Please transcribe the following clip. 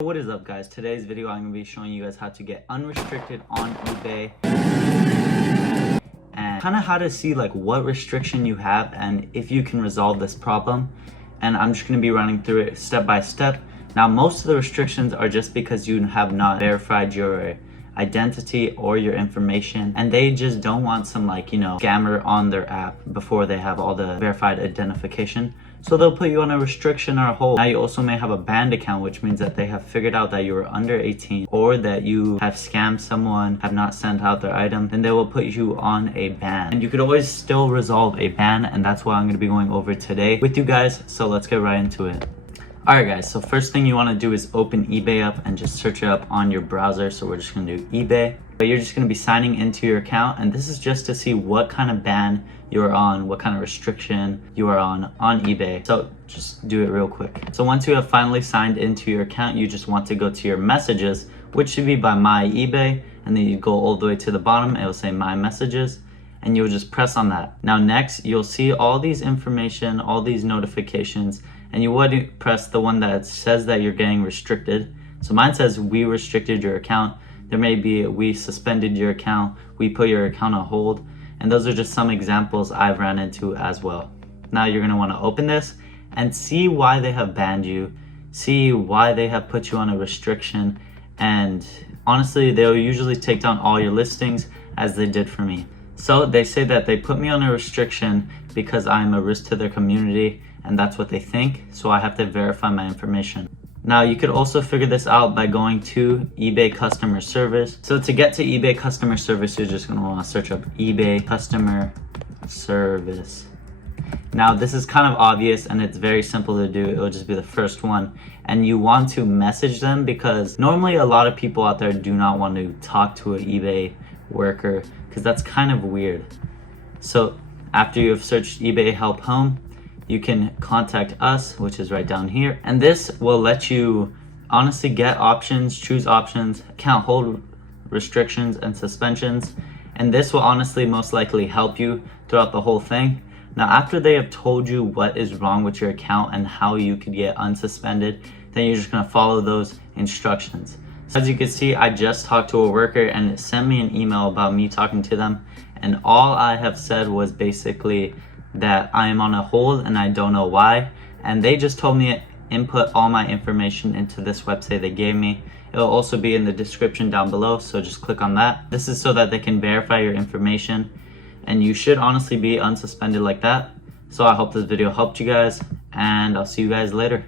What is up, guys? Today's video I'm going to be showing you guys how to get unrestricted on eBay and kind of how to see like what restriction you have and if you can resolve this problem. And I'm just going to be running through it step by step. Now, most of the restrictions are just because you have not verified your identity or your information, and they just don't want some scammer on their app before they have all the verified identification. So they'll put you on a restriction or a hold. Now, you also may have a banned account, which means that they have figured out that you are under 18 or that you have scammed someone, have not sent out their item, then they will put you on a ban. And you could always still resolve a ban, and that's what I'm going to be going over today with you guys. So let's get right into it. Alright guys, so first thing you want to do is open eBay up and just search it up on your browser. So we're just going to do eBay. But you're just going to be signing into your account, and this is just to see what kind of ban you're on, what kind of restriction you are on eBay. So just do it real quick. So once you have finally signed into your account, you just want to go to your messages, which should be by My eBay, and then you go all the way to the bottom. It will say My Messages, and you'll just press on that. Now next, you'll see all these information, all these notifications, and you want to press the one that says that you're getting restricted. So mine says we restricted your account. There may be we suspended your account, we put your account on hold, and those are just some examples I've ran into as well. Now you're going to want to open this and see why they have banned you, see why they have put you on a restriction, and honestly, they'll usually take down all your listings as they did for me. So they say that they put me on a restriction because I'm a risk to their community, and that's what they think, so I have to verify my information. Now you could also figure this out by going to eBay customer service. So to get to eBay customer service, you're just going to want to search up eBay customer service. Now this is kind of obvious and it's very simple to do. It will just be the first one, and you want to message them because normally a lot of people out there do not want to talk to an eBay worker because that's kind of weird. So after you have searched eBay help home, you can contact us, which is right down here, and this will let you honestly get options, choose options, account hold restrictions and suspensions, and this will honestly most likely help you throughout the whole thing. Now after they have told you what is wrong with your account and how you could get unsuspended, then you're just going to follow those instructions. So as you can see, I just talked to a worker and it sent me an email about me talking to them, and all I have said was basically that I am on a hold and I don't know why, and they just told me to input all my information into this website they gave me. It will also be in the description down below, so just click on that. This is so that they can verify your information, and you should honestly be unsuspended like that. So I hope this video helped you guys, and I'll see you guys later.